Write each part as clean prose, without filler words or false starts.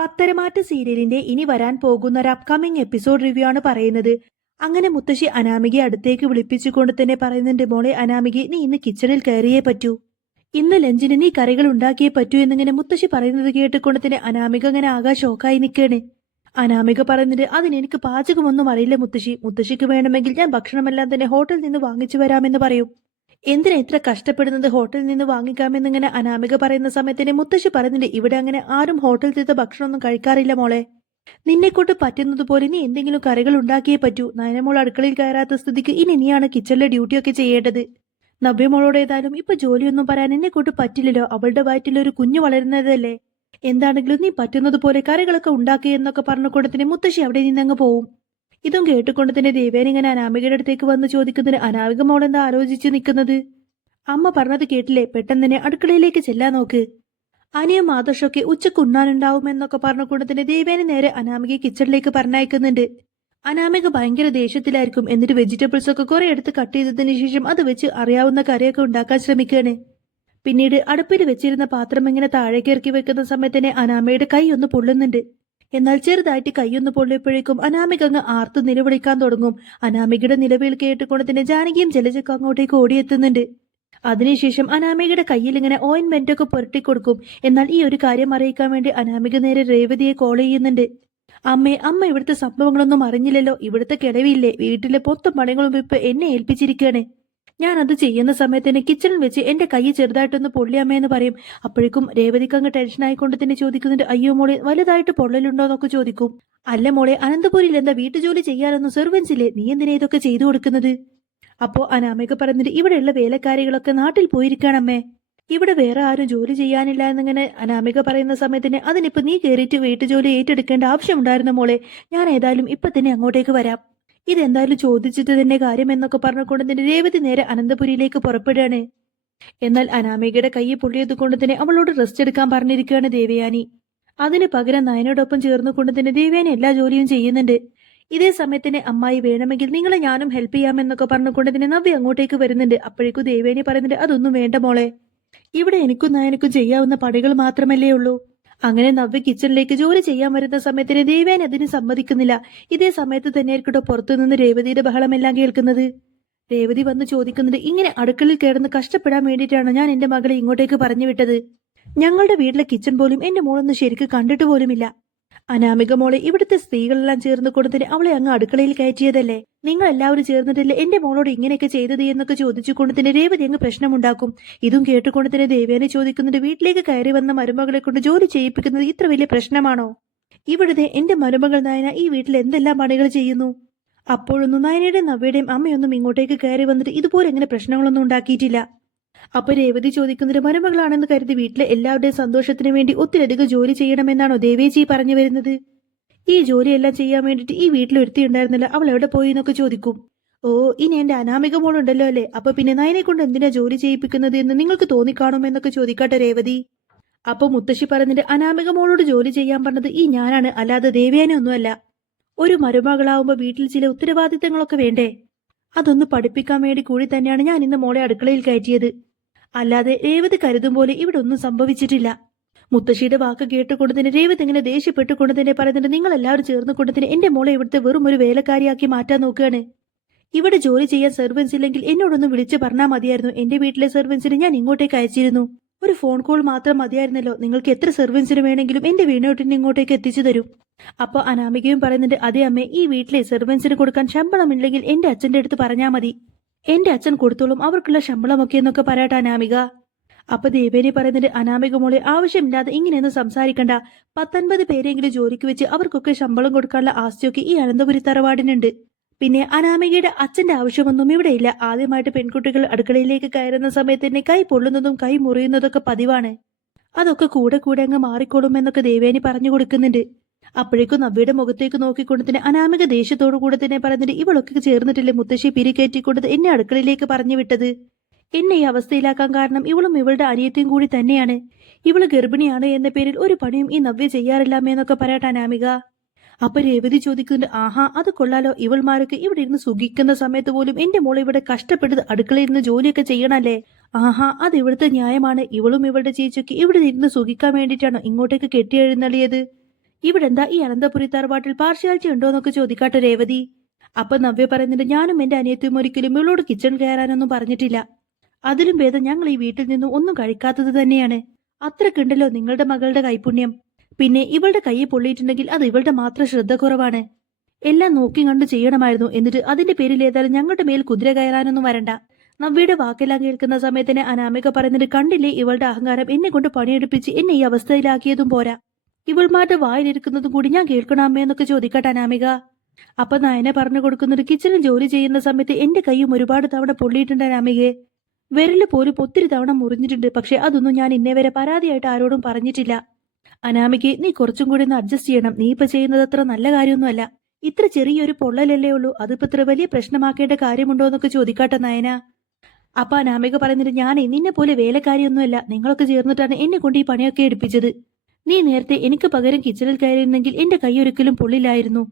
പത്തരമാറ്റ സീരിയലിന്റെ ഇനി വരാൻ പോകുന്ന ഒരു അപ്കമിംഗ് എപ്പിസോഡ് റിവ്യൂ ആണ് പറയുന്നത്. അങ്ങനെ മുത്തശ്ശി അനാമികയെ അടുത്തേക്ക് വിളിപ്പിച്ചുകൊണ്ട് തന്നെ പറയുന്നുണ്ട്, മോളെ അനാമികെ, നീ ഇന്ന് കിച്ചണിൽ കയറിയേ പറ്റൂ. ഇന്ന് ലഞ്ചിന് നീ കറികൾ ഉണ്ടാക്കിയേ പറ്റൂ എന്നിങ്ങനെ മുത്തശ്ശി പറയുന്നത് കേട്ടുകൊണ്ട് തന്നെ അനാമിക അങ്ങനെ ആകാ ഷോക്കായി നിൽക്കുകയാണ്. അനാമിക പറയുന്നുണ്ട്, അതിനെനിക്ക് പാചകമൊന്നും അറിയില്ല മുത്തശ്ശി. മുത്തശ്ശിക്ക് വേണമെങ്കിൽ ഞാൻ ഭക്ഷണമെല്ലാം തന്നെ ഹോട്ടലിൽ നിന്ന് വാങ്ങിച്ചു വരാമെന്ന് പറയും. എന്തിനാ ഇത്ര കഷ്ടപ്പെടുന്നത്, ഹോട്ടലിൽ നിന്ന് വാങ്ങിക്കാമെന്നിങ്ങനെ അനാമിക പറയുന്ന സമയത്തിന് മുത്തശ്ശി പറയുന്നുണ്ട്, ഇവിടെ അങ്ങനെ ആരും ഹോട്ടലിൽ ചെയ്ത ഭക്ഷണമൊന്നും കഴിക്കാറില്ല മോളെ. നിന്നെക്കൊണ്ട് പറ്റുന്നത് പോലെ നീ എന്തെങ്കിലും കറികൾ ഉണ്ടാക്കിയേ പറ്റൂ. നയനമോൾ അടുക്കളയിൽ കയറാത്ത സ്ഥിതിക്ക് ഇനി നീയാണ് കിച്ചണിലെ ഡ്യൂട്ടിയൊക്കെ ചെയ്യേണ്ടത്. നവ്യമോളോട് ഏതായാലും ഇപ്പൊ ജോലിയൊന്നും പറയാൻ എന്നെ കൊണ്ട് പറ്റില്ലല്ലോ, അവളുടെ വയറ്റിലൊരു കുഞ്ഞു വളരുന്നതല്ലേ. എന്താണെങ്കിലും നീ പറ്റുന്നത് പോലെ കറികളൊക്കെ ഉണ്ടാക്കിയെന്നൊക്കെ പറഞ്ഞുകൊണ്ട് തന്നെ മുത്തശ്ശി അവിടെ നിന്നങ്ങ് പോവും. ഇതും കേട്ടുകൊണ്ട് തന്നെ ദേവേൻ ഇങ്ങനെ അനാമികയുടെ അടുത്തേക്ക് വന്ന് ചോദിക്കുന്നതിന് അനാമിക മോൾ എന്താ ആലോചിച്ച് നിൽക്കുന്നത്? അമ്മ പറഞ്ഞത് കേട്ടില്ലേ, പെട്ടെന്ന് തന്നെ അടുക്കളയിലേക്ക് ചെല്ലാൻ നോക്ക്. അനിയും ആദർശൊക്കെ ഉച്ചക്ക് ഉണ്ണാനുണ്ടാവുമെന്നൊക്കെ പറഞ്ഞുകൊണ്ട് തന്നെ ദേവേനെ നേരെ അനാമികയെ കിച്ചണിലേക്ക് പറഞ്ഞയക്കുന്നുണ്ട്. അനാമിക ഭയങ്കര ദേഷ്യത്തിലായിരിക്കും. എന്നിട്ട് വെജിറ്റബിൾസ് ഒക്കെ കുറെ എടുത്ത് കട്ട് ചെയ്തതിന് ശേഷം അത് വെച്ച് അറിയാവുന്ന കറിയൊക്കെ ഉണ്ടാക്കാൻ ശ്രമിക്കുകയാണ്. പിന്നീട് അടുപ്പിൽ വെച്ചിരുന്ന പാത്രം ഇങ്ങനെ താഴേക്ക് ഇറക്കി വെക്കുന്ന സമയത്തന്നെ അനാമയുടെ കൈ ഒന്ന് പൊള്ളുന്നുണ്ട്. എന്നാൽ ചെറുതായിട്ട് കൈയൊന്ന് പൊള്ളിയപ്പോഴേക്കും അനാമിക അങ്ങ് ആർത്ത് നിലവിളിക്കാൻ തുടങ്ങും. അനാമികയുടെ നിലവിളി കേട്ടുകൊണ്ട് തന്നെ ജാനകിയും ജലജക്കും അങ്ങോട്ടേക്ക് ഓടിയെത്തുന്നുണ്ട്. അതിനുശേഷം അനാമികയുടെ കയ്യിൽ ഇങ്ങനെ ഓയിൻമെന്റ് ഒക്കെ പുരട്ടിക്കൊടുക്കും. എന്നാൽ ഈ ഒരു കാര്യം അറിയിക്കാൻ വേണ്ടി അനാമിക നേരെ രേവതിയെ കോൾ ചെയ്യുന്നുണ്ട്. അമ്മ ഇവിടുത്തെ സംഭവങ്ങളൊന്നും അറിഞ്ഞില്ലല്ലോ. ഇവിടുത്തെ കിളവിയില്ലേ, വീട്ടിലെ പൊത്തും പണികളും ഇപ്പൊ എന്നെ ഏൽപ്പിച്ചിരിക്കുകയാണ്. ഞാൻ അത് ചെയ്യുന്ന സമയത്തിന് കിച്ചണിൽ വെച്ച് എന്റെ കൈ ചെറുതായിട്ടൊന്ന് പൊള്ളിയമ്മയെന്ന് പറയും. അപ്പോഴേക്കും രേവതിക്ക് അങ്ങ് ടെൻഷൻ ആയിക്കൊണ്ട് തന്നെ ചോദിക്കുന്നുണ്ട്, അയ്യോ മോളെ, വലുതായിട്ട് പൊള്ളലുണ്ടോ എന്നൊക്കെ ചോദിക്കും. അല്ല മോളെ, അനന്തപുരിയിൽ എന്താ വീട്ടുജോലി ചെയ്യാനൊന്നും സെർവൻസ് ഇല്ലേ, നീ എന്തിനാ ഇതൊക്കെ ചെയ്തു കൊടുക്കുന്നത്? അപ്പോ അനാമിക പറഞ്ഞിട്ട്, ഇവിടെയുള്ള വേലക്കാരികളൊക്കെ നാട്ടിൽ പോയിരിക്കണമ്മേ, ഇവിടെ വേറെ ആരും ജോലി ചെയ്യാനില്ല എന്നിങ്ങനെ അനാമിക പറയുന്ന സമയത്തിന്, അതിനിപ്പോ നീ കയറിയിട്ട് വീട്ടുജോലി ഏറ്റെടുക്കേണ്ട ആവശ്യമുണ്ടായിരുന്നു മോളെ. ഞാൻ ഏതായാലും ഇപ്പൊ തന്നെ അങ്ങോട്ടേക്ക് വരാം. ഇതെന്തായാലും ചോദിച്ചിട്ട് തന്നെ കാര്യം എന്നൊക്കെ പറഞ്ഞുകൊണ്ട് തന്നെ രേവതി നേരെ അനന്തപുരിയിലേക്ക് പുറപ്പെടുകയാണ്. എന്നാൽ അനാമികയുടെ കൈ പൊള്ളിയത് കൊണ്ട് തന്നെ അവളോട് റെസ്റ്റ് എടുക്കാൻ പറഞ്ഞിരിക്കുകയാണ് ദേവയാനി. അതിന് പകരം നയനോടൊപ്പം ചേർന്നുകൊണ്ട് തന്നെ ദേവയാനി എല്ലാ ജോലിയും ചെയ്യുന്നുണ്ട്. ഇതേ സമയത്തിന് അമ്മായി, വേണമെങ്കിൽ നിങ്ങളെ ഞാനും ഹെൽപ്പ് ചെയ്യാമെന്നൊക്കെ പറഞ്ഞുകൊണ്ട് തന്നെ നവ്യ അങ്ങോട്ടേക്ക് വരുന്നുണ്ട്. അപ്പോഴേക്കും ദേവയാനി പറയുന്നുണ്ട്, അതൊന്നും വേണ്ട മോളെ, ഇവിടെ എനിക്കും നയനക്കും ചെയ്യാവുന്ന പണികൾ മാത്രമല്ലേ ഉള്ളൂ. അങ്ങനെ നവ്യ കിച്ചണിലേക്ക് ജോലി ചെയ്യാൻ വരുന്ന സമയത്തിന് ദേവേൻ അതിന് സമ്മതിക്കുന്നില്ല. ഇതേ സമയത്ത് തന്നെയായിരിക്കട്ടോ പുറത്തുനിന്ന് രേവതിയുടെ ബഹളമെല്ലാം കേൾക്കുന്നത്. രേവതി വന്ന് ചോദിക്കുന്നുണ്ട്, ഇങ്ങനെ അടുക്കളയിൽ കിടന്ന് കഷ്ടപ്പെടാൻ വേണ്ടിയിട്ടാണ് ഞാൻ എന്റെ മകളെ ഇങ്ങോട്ടേക്ക് പറഞ്ഞു വിട്ടത്. ഞങ്ങളുടെ വീട്ടിലെ കിച്ചൺ പോലും എന്റെ മോളൊന്നും ശരിക്ക് കണ്ടിട്ട് പോലുമില്ല. അനാമിക മോളെ, ഇവിടുത്തെ സ്ത്രീകളെല്ലാം ചേർന്ന് കൊടുത്തിട്ട് അവളെ അങ്ങ് അടുക്കളയിൽ കയറ്റിയതല്ലേ. നിങ്ങൾ എല്ലാവരും ചേർന്നിട്ടല്ലേ എന്റെ മോളോട് ഇങ്ങനെയൊക്കെ ചെയ്തത് എന്നൊക്കെ ചോദിച്ചുകൊണ്ട് തന്നെ രേവതി അങ്ങ് പ്രശ്നമുണ്ടാക്കും. ഇതും കേട്ടുകൊണ്ട് തന്നെ ദേവേനെ ചോദിക്കുന്നുണ്ട്, വീട്ടിലേക്ക് കയറി വന്ന മരുമകളെ കൊണ്ട് ജോലി ചെയ്യിപ്പിക്കുന്നത് ഇത്ര വലിയ പ്രശ്നമാണോ? ഇവിടുത്തെ എന്റെ മരുമകൾ നയന ഈ വീട്ടിൽ എന്തെല്ലാം പണികൾ ചെയ്യുന്നു. അപ്പോഴൊന്നും നയനയുടെയും നവ്യയുടെയും അമ്മയൊന്നും ഇങ്ങോട്ടേക്ക് കയറി വന്നിട്ട് ഇതുപോലെ ഇങ്ങനെ പ്രശ്നങ്ങളൊന്നും ഉണ്ടാക്കിയിട്ടില്ല. അപ്പൊ രേവതി ചോദിക്കുന്നത്, മരുമകളാണെന്ന് കരുതി വീട്ടിലെ എല്ലാവരുടെയും സന്തോഷത്തിന് വേണ്ടി ഒത്തിരിയധികം ജോലി ചെയ്യണമെന്നാണോ ദേവേജി പറഞ്ഞു വരുന്നത്? ഈ ജോലിയെല്ലാം ചെയ്യാൻ വേണ്ടിട്ട് ഈ വീട്ടിൽ ഒരുത്തി ഉണ്ടായിരുന്നില്ല, അവൾ എവിടെ പോയി എന്നൊക്കെ ചോദിക്കും. ഓ, ഇനി എന്റെ അനാമിക മോളുണ്ടല്ലോ അല്ലേ, അപ്പൊ പിന്നെ നയനെ കൊണ്ട് എന്തിനാ ജോലി ചെയ്യിപ്പിക്കുന്നത് എന്ന് നിങ്ങൾക്ക് തോന്നിക്കാണുമെന്നൊക്കെ ചോദിക്കാട്ടെ രേവതി. അപ്പൊ മുത്തശ്ശി പറഞ്ഞിട്ട്, അനാമിക മോളോട് ജോലി ചെയ്യാൻ പറഞ്ഞത് ഈ ഞാനാണ്, അല്ലാതെ ദേവയാനെ ഒന്നുമല്ല. ഒരു മരുമകളാവുമ്പോ വീട്ടിൽ ചില ഉത്തരവാദിത്തങ്ങളൊക്കെ വേണ്ടേ, അതൊന്ന് പഠിപ്പിക്കാൻ വേണ്ടി കൂടി തന്നെയാണ് ഞാൻ ഇന്ന് മോളെ അടുക്കളയിൽ കയറ്റിയത്. അല്ലാതെ രേവതി കരുതും പോലെ ഇവിടെ ഒന്നും സംഭവിച്ചിട്ടില്ല. മുത്തശ്ശിയുടെ വാക്ക് കേട്ടുകൊണ്ട് തന്നെ രേവതി ഇങ്ങനെ ദേഷ്യപ്പെട്ടുകൊണ്ട് തന്നെ പറയുന്നുണ്ട്, നിങ്ങൾ എല്ലാവരും ചേർന്നുകൊണ്ട് തന്നെ എന്റെ മോളെ ഇവിടുത്തെ വെറും ഒരു വേലക്കാരിയാക്കി മാറ്റാൻ നോക്കുകയാണ്. ഇവിടെ ജോലി ചെയ്യാൻ സെർവൻസ് ഇല്ലെങ്കിൽ എന്നോടൊന്ന് വിളിച്ച് പറഞ്ഞാൽ മതിയായിരുന്നു. എന്റെ വീട്ടിലെ സെർവൻസിന് ഞാൻ ഇങ്ങോട്ടേക്ക് അയച്ചിരുന്നു. ഒരു ഫോൺ കോൾ മാത്രം മതിയായിരുന്നല്ലോ. നിങ്ങൾക്ക് എത്ര സെർവൻസിന് വേണമെങ്കിലും എന്റെ വീണോട്ടിന് ഇങ്ങോട്ടേക്ക് എത്തിച്ചു തരും. അപ്പൊ അനാമികയും പറയുന്നുണ്ട്, അതേ അമ്മേ, ഈ വീട്ടിലെ സെർവൻസിന് കൊടുക്കാൻ ശമ്പളമില്ലെങ്കിൽ എന്റെ അച്ഛന്റെ അടുത്ത് പറഞ്ഞാൽ മതി. എന്റെ അച്ഛൻ കൊടുത്തോളും അവർക്കുള്ള ശമ്പളമൊക്കെ എന്നൊക്കെ പറയാട്ടെ അനാമിക. അപ്പൊ ദേവേനി പറയുന്നുണ്ട്, അനാമിക മോളെ, ആവശ്യമില്ലാതെ ഇങ്ങനെയൊന്നും സംസാരിക്കണ്ട. 19 പേരെങ്കിലും ജോലിക്ക് വെച്ച് അവർക്കൊക്കെ ശമ്പളം കൊടുക്കാനുള്ള ആസ്തിയൊക്കെ ഈ അനന്തപുരി തറവാടിനുണ്ട്. പിന്നെ അനാമികയുടെ അച്ഛന്റെ ആവശ്യമൊന്നും ഇവിടെയില്ല. ആദ്യമായിട്ട് പെൺകുട്ടികൾ അടുക്കളയിലേക്ക് കയറുന്ന സമയത്ത് തന്നെ കൈ പൊള്ളുന്നതും കൈ മുറിയുന്നതൊക്കെ പതിവാണ്. അതൊക്കെ കൂടെ കൂടെ അങ്ങ് മാറിക്കോളും എന്നൊക്കെ ദേവേനി പറഞ്ഞു കൊടുക്കുന്നുണ്ട്. അപ്പോഴേക്കും നവ്യയുടെ മുഖത്തേക്ക് നോക്കിക്കൊണ്ട് തന്നെ അനാമിക ദേഷ്യത്തോടു കൂടെ തന്നെ പറഞ്ഞിട്ട്, ഇവളൊക്കെ ചേർന്നിട്ടില്ലേ മുത്തശ്ശി പിരികേറ്റിക്കൊണ്ടത് എന്നെ അടുക്കളയിലേക്ക് പറഞ്ഞു വിട്ടത്. എന്നെ ഈ അവസ്ഥയിലാക്കാൻ കാരണം ഇവളും ഇവളുടെ അനിയത്തിയും കൂടി തന്നെയാണ്. ഇവള് ഗർഭിണിയാണ് എന്ന പേരിൽ ഒരു പണിയും ഈ നവ്യ ചെയ്യാറില്ലാമെന്നൊക്കെ പറയട്ടെ അനാമിക. അപ്പൊ രേവതി ചോദിക്കുന്നുണ്ട്, ആഹാ, അത് കൊള്ളാലോ, ഇവൾമാരൊക്കെ ഇവിടെ ഇരുന്ന് സുഖിക്കുന്ന സമയത്ത് പോലും എന്റെ മോളെ ഇവിടെ കഷ്ടപ്പെട്ട് അടുക്കളയിൽ നിന്ന് ജോലിയൊക്കെ ചെയ്യണല്ലേ. ആഹാ, അത് ഇവിടുത്തെ ന്യായമാണ്. ഇവളും ഇവളുടെ ചേച്ചിയൊക്കെ ഇവിടെ ഇരുന്ന് സുഖിക്കാൻ വേണ്ടിയിട്ടാണോ ഇങ്ങോട്ടേക്ക് കെട്ടിയെഴുന്നള്ളിയത്? ഇവിടെ എന്താ ഈ അനന്തപുരി തറവാട്ടിൽ പാർഷ്യാലിറ്റി ഉണ്ടോന്നൊക്കെ ചോദിക്കാട്ടോ രേവതി. അപ്പൊ നവ്യ പറയുന്നുണ്ട്, ഞാനും എന്റെ അനിയത്തിയും ഒരിക്കലും ഇവളോട് കിച്ചൺ കയറാനൊന്നും പറഞ്ഞിട്ടില്ല. അതിലും ഭേദം ഞങ്ങൾ ഈ വീട്ടിൽ നിന്നും ഒന്നും കഴിക്കാത്തത് തന്നെയാണ്. അത്രക്കുണ്ടല്ലോ നിങ്ങളുടെ മകളുടെ കൈപുണ്യം. പിന്നെ ഇവളുടെ കൈ പൊള്ളിയിട്ടുണ്ടെങ്കിൽ അത് ഇവളുടെ മാത്രം ശ്രദ്ധ കുറവാണ്. എല്ലാം നോക്കി കണ്ട് ചെയ്യണമായിരുന്നു. എന്നിട്ട് അതിന്റെ പേരിൽ ഏതായാലും ഞങ്ങളുടെ മേൽ കുതിര കയറാനൊന്നും വരണ്ട. നവ്യയുടെ വാക്കെല്ലാം കേൾക്കുന്ന സമയത്തിന് അനാമിക പറയുന്നത്, കണ്ടില്ലേ ഇവളുടെ അഹങ്കാരം, എന്നെ കൊണ്ട് പണിയെടുപ്പിച്ച് എന്നെ ഈ അവസ്ഥയിലാക്കിയതും പോരാ, ഇവൾമാരുടെ വായിലിരിക്കുന്നതും കൂടി ഞാൻ കേൾക്കണം അമ്മയെന്നൊക്കെ ചോദിക്കട്ടെ അനാമിക. അപ്പൊ നയന പറഞ്ഞു കൊടുക്കുന്നത്, കിച്ചണിൽ ജോലി ചെയ്യുന്ന സമയത്ത് എന്റെ കൈയും ഒരുപാട് തവണ പൊള്ളിയിട്ടുണ്ട് അനാമികയെ. വിരല് പോലും ഒത്തിരി തവണ മുറിഞ്ഞിട്ടുണ്ട്. പക്ഷെ അതൊന്നും ഞാൻ ഇന്നേ വരെ പരാതിയായിട്ട് ആരോടും പറഞ്ഞിട്ടില്ല. അനാമികയെ നീ കുറച്ചും കൂടി ഒന്ന് അഡ്ജസ്റ്റ് ചെയ്യണം. നീ ഇപ്പൊ ചെയ്യുന്നത് അത്ര നല്ല കാര്യമൊന്നുമല്ല. ഇത്ര ചെറിയൊരു പൊള്ളലല്ലേ ഉള്ളൂ, അതിപ്പോ ഇത്ര വലിയ പ്രശ്നമാക്കേണ്ട കാര്യമുണ്ടോ എന്നൊക്കെ ചോദിക്കാട്ടെ നയന. അപ്പൊ അനാമിക പറയുന്നത്, ഞാനേ നിന്നെ പോലെ വേലക്കാരിയൊന്നുമല്ല. നിങ്ങളൊക്കെ ചേർന്നിട്ടാണ് എന്നെ കൊണ്ട് ഈ പണിയൊക്കെ എടുപ്പിച്ചത്. നീ നേരത്തെ എനിക്ക് പകരം കിച്ചണിൽ കയറിയിരുന്നെങ്കിൽ എന്റെ കൈ ഒരിക്കലും പൊള്ളില്ലായിരുന്നു.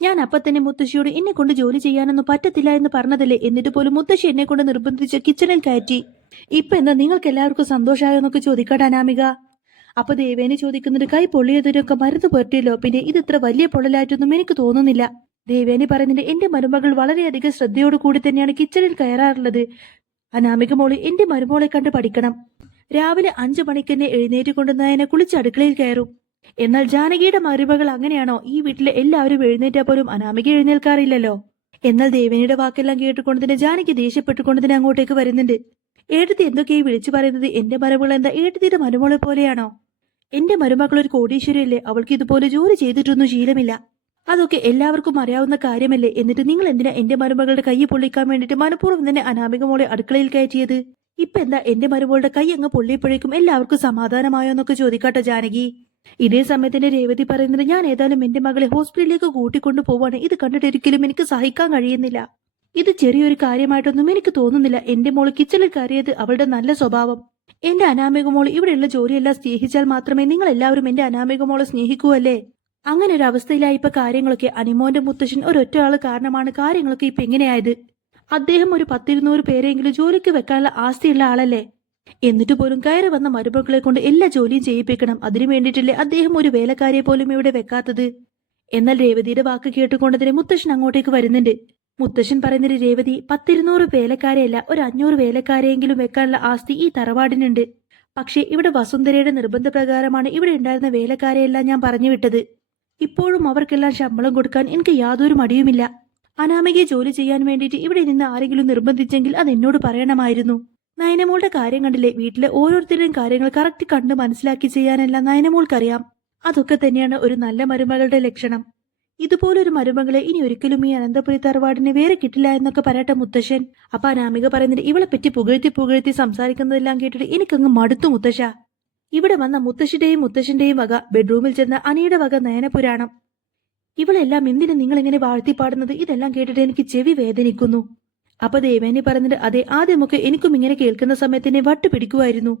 ഞാൻ അപ്പൊ തന്നെ മുത്തശ്ശിയോട് എന്നെ കൊണ്ട് ജോലി ചെയ്യാനൊന്നും പറ്റത്തില്ല എന്ന് പറഞ്ഞതല്ലേ. എന്നിട്ട് പോലും മുത്തശ്ശി എന്നെ കൊണ്ട് നിർബന്ധിച്ച് കിച്ചണിൽ കയറ്റി. ഇപ്പൊ എന്താ നിങ്ങൾക്ക് എല്ലാവർക്കും സന്തോഷമായോ എന്നൊക്കെ ചോദിക്കട്ടെ അനാമിക. അപ്പൊ ദേവേനി ചോദിക്കുന്നത്, കൈ പൊള്ളിയതിനൊക്കെ മരുന്ന് പുരട്ടിയല്ലോ, പിന്നെ ഇത് ഇത്ര വലിയ പൊള്ളലായിട്ടൊന്നും എനിക്ക് തോന്നുന്നില്ല. ദേവേനി പറയുന്നുണ്ട്, എന്റെ മരുമകൾ വളരെയധികം ശ്രദ്ധയോടു കൂടി തന്നെയാണ് കിച്ചണിൽ കയറാറുള്ളത്. അനാമിക മോളി എന്റെ മരുമോളെ കണ്ട് പഠിക്കണം. രാവിലെ 5 മണിക്ക് തന്നെ എഴുന്നേറ്റ് കൊണ്ട് നയനെ കുളിച്ച് അടുക്കളയിൽ കയറും. എന്നാൽ ജാനകിയുടെ മരുമകൾ അങ്ങനെയാണോ? ഈ വീട്ടിലെ എല്ലാവരും എഴുന്നേറ്റാ പോലും അനാമിക എഴുന്നേൽക്കാറില്ലല്ലോ. എന്നാൽ ദേവേനിയുടെ വാക്കെല്ലാം കേട്ടുകൊണ്ട് തന്നെ ജാനകി ദേഷ്യപ്പെട്ടുകൊണ്ട് തന്നെ അങ്ങോട്ടേക്ക് വരുന്നുണ്ട്. ഏട്ടത്തി എന്തൊക്കെയായി വിളിച്ചു പറയുന്നത്? എന്റെ മരുമകൾ എന്താ ഏട്ടത്തിയുടെ മരുമോളെ പോലെയാണോ? എന്റെ മരുമകൾ ഒരു കോടീശ്വരിയല്ലേ, അവൾക്ക് ഇതുപോലെ ജോലി ചെയ്തിട്ടൊന്നും ശീലമില്ല. അതൊക്കെ എല്ലാവർക്കും അറിയാവുന്ന കാര്യമല്ലേ. എന്നിട്ട് നിങ്ങൾ എന്തിനാ എന്റെ മരുമകളുടെ കൈ പൊള്ളിക്കാൻ വേണ്ടിട്ട് മനഃപൂർവ്വം തന്നെ അനാമിക മോളെ അടുക്കളയിൽ കയറ്റിയത്? ഇപ്പൊ എന്താ എന്റെ മരുമകളുടെ കൈ അങ്ങ് പൊള്ളിയപ്പോഴേക്കും എല്ലാവർക്കും സമാധാനമായോ എന്നൊക്കെ ചോദിക്കാട്ടോ ജാനകി. ഇതേ സമയത്തിന്റെ രേവതി പറയുന്നത്, ഞാൻ ഏതായാലും എന്റെ മകളെ ഹോസ്പിറ്റലിലേക്ക് കൂട്ടിക്കൊണ്ടു പോവാണ്. ഇത് കണ്ടിട്ട് ഒരിക്കലും എനിക്ക് സഹിക്കാൻ കഴിയുന്നില്ല. ഇത് ചെറിയൊരു കാര്യമായിട്ടൊന്നും എനിക്ക് തോന്നുന്നില്ല. എന്റെ മോള് കിച്ചണിൽ കയറിയത് അവളുടെ നല്ല സ്വഭാവം. എന്റെ അനാമിക മോള് ഇവിടെയുള്ള ജോലിയെല്ലാം സ്നേഹിച്ചാൽ മാത്രമേ നിങ്ങൾ എല്ലാവരും എന്റെ അനാമിക മോളെ സ്നേഹിക്കൂ അല്ലേ? അങ്ങനെ ഒരു അവസ്ഥയിലായി ഇപ്പൊ കാര്യങ്ങളൊക്കെ. അനിമോന്റെ മുത്തശ്ശൻ ഒരൊറ്റ ആള് കാരണമാണ് കാര്യങ്ങളൊക്കെ ഇപ്പൊ എങ്ങനെയായത്. അദ്ദേഹം ഒരു 10-200 പേരെങ്കിലും ജോലിക്ക് വെക്കാനുള്ള ആസ്തിയുള്ള ആളല്ലേ. എന്നിട്ട് പോലും കയറി വന്ന മരുമക്കളെ കൊണ്ട് എല്ലാ ജോലിയും ചെയ്യിപ്പിക്കണം. അതിനു വേണ്ടിയിട്ടല്ലേ അദ്ദേഹം ഒരു വേലക്കാരിയെ പോലും ഇവിടെ വെക്കാത്തത്. എന്നാൽ രേവതിയുടെ വാക്ക് കേട്ടുകൊണ്ട് തന്നെ മുത്തശ്ശൻ അങ്ങോട്ടേക്ക് വരുന്നുണ്ട്. മുത്തശ്ശൻ പറയുന്നത്, രേവതി 10-200 വേലക്കാരെയല്ല, ഒരു 500 വേലക്കാരെയെങ്കിലും വെക്കാനുള്ള ആസ്തി ഈ തറവാടിനുണ്ട്. പക്ഷേ ഇവിടെ വസുന്ധരയുടെ നിർബന്ധപ്രകാരമാണ് ഇവിടെ ഉണ്ടായിരുന്ന വേലക്കാരെയെല്ലാം ഞാൻ പറഞ്ഞു വിട്ടത്. ഇപ്പോഴും അവർക്കെല്ലാം ശമ്പളം കൊടുക്കാൻ എനിക്ക് യാതൊരു മടിയുമില്ല. അനാമികയെ ജോലി ചെയ്യാൻ വേണ്ടിയിട്ട് ഇവിടെ നിന്ന് ആരെങ്കിലും നിർബന്ധിച്ചെങ്കിൽ അത് എന്നോട് പറയണമായിരുന്നു. നയനമോളുടെ കാര്യം കണ്ടില്ലേ? വീട്ടിലെ ഓരോരുത്തരുടെയും കാര്യങ്ങൾ കറക്റ്റ് കണ്ട് മനസ്സിലാക്കി ചെയ്യാനെല്ലാം നയനമോൾക്കറിയാം. അതൊക്കെ തന്നെയാണ് ഒരു നല്ല മരുമകളുടെ ലക്ഷണം. ഇതുപോലൊരു മരുമകളെ ഇനി ഒരിക്കലും ഈ അനന്തപുരി തറവാടിന് വേറെ കിട്ടില്ല എന്നൊക്കെ പറയട്ടെ മുത്തശ്ശൻ. അപ്പൊ അനാമിക പറയുന്നത്, ഇവളെ പറ്റി പുകഴ്ത്തി സംസാരിക്കുന്നതെല്ലാം കേട്ടിട്ട് എനിക്കങ്ങ് മടുത്തു മുത്തശ്ശ. ഇവിടെ വന്ന മുത്തശ്ശിന്റെയും മുത്തശ്ശന്റെയും വക, ബെഡ്റൂമിൽ ചെന്ന അനിയുടെ വക നയനപുരാണം. ഇവളെല്ലാം എന്തിനു നിങ്ങൾ ഇങ്ങനെ വാഴ്ത്തിപ്പാടുന്നത്? ഇതെല്ലാം കേട്ടിട്ട് എനിക്ക് ചെവി വേദനിക്കുന്നു. അപ്പൊ ദേവേനി പറഞ്ഞത്, അതെ, ആദ്യമൊക്കെ എനിക്കും ഇങ്ങനെ കേൾക്കുന്ന സമയത്തിനെ വട്ട് പിടിക്കുമായിരുന്നു.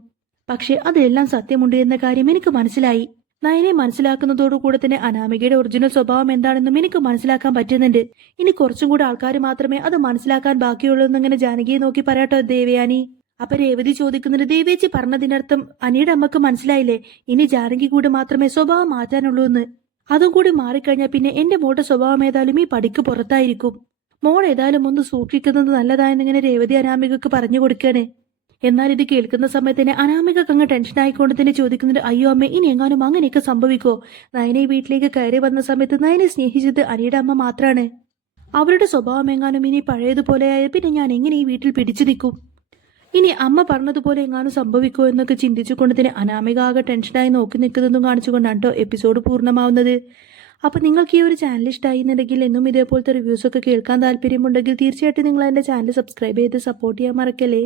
പക്ഷെ അതെല്ലാം സത്യമുണ്ട് എന്ന കാര്യം എനിക്ക് മനസ്സിലായി. നയനെ മനസ്സിലാക്കുന്നതോടുകൂടെ തന്നെ അനാമികയുടെ ഒറിജിനൽ സ്വഭാവം എന്താണെന്നും എനിക്ക് മനസ്സിലാക്കാൻ പറ്റുന്നുണ്ട്. ഇനി കുറച്ചും കൂടെ ആൾക്കാർ മാത്രമേ അത് മനസ്സിലാക്കാൻ ബാക്കിയുള്ളൂ എന്നിങ്ങനെ ജാനകിയെ നോക്കി പറയാട്ടോ ദേവയാനി. അപ്പൊ രേവതി ചോദിക്കുന്നത്, ദേവേച്ചി പറഞ്ഞതിനർത്ഥം അനിയുടെ അമ്മക്ക് മനസ്സിലായില്ലേ? ഇനി ജാനകി കൂടെ മാത്രമേ സ്വഭാവം മാറ്റാനുള്ളൂ എന്ന്. അതും കൂടി മാറിക്കഴിഞ്ഞാൽ പിന്നെ എന്റെ മോളുടെ സ്വഭാവം ഏതായാലും ഈ പടിക്ക് പുറത്തായിരിക്കും. മോൾ ഏതായാലും ഒന്ന് സൂക്ഷിക്കുന്നത് നല്ലതായെന്നിങ്ങനെ രേവതി അനാമികക്ക് പറഞ്ഞു കൊടുക്കാണ്. എന്നാൽ ഇത് കേൾക്കുന്ന സമയത്ത് തന്നെ അനാമികക്ക് അങ്ങ് ടെൻഷൻ ആയിക്കൊണ്ട് തന്നെ ചോദിക്കുന്നത്, അയ്യോ അമ്മ, ഇനി എങ്ങാനും അങ്ങനെയൊക്കെ സംഭവിക്കോ? നയനെ ഈ വീട്ടിലേക്ക് കയറി വന്ന സമയത്ത് നയനെ സ്നേഹിച്ചത് അനിയുടെ അമ്മ മാത്രമാണ്. അവരുടെ സ്വഭാവം എങ്ങാനും ഇനി പഴയതുപോലെയായ പിന്നെ ഞാൻ എങ്ങനെ ഈ വീട്ടിൽ പിടിച്ചു നിൽക്കും? ഇനി അമ്മ പറഞ്ഞതുപോലെ എങ്ങാനും സംഭവിക്കോ എന്നൊക്കെ ചിന്തിച്ചുകൊണ്ട് തന്നെ അനാമിക ആകെ ടെൻഷനായി നോക്കി നിൽക്കുന്നതും കാണിച്ചുകൊണ്ടാണ് കേട്ടോ എപ്പിസോഡ് പൂർണ്ണമാവുന്നത്. അപ്പോൾ നിങ്ങൾക്ക് ഈ ഒരു ചാനൽ ഇഷ്ടമായി എന്നുണ്ടെങ്കിൽ എന്നും ഇതേപോലത്തെ റിവ്യൂസൊക്കെ കേൾക്കാൻ താല്പര്യമുണ്ടെങ്കിൽ തീർച്ചയായിട്ടും നിങ്ങൾ എൻ്റെ ചാനൽ സബ്സ്ക്രൈബ് ചെയ്ത് സപ്പോർട്ട് ചെയ്യാൻ മറക്കല്ലേ.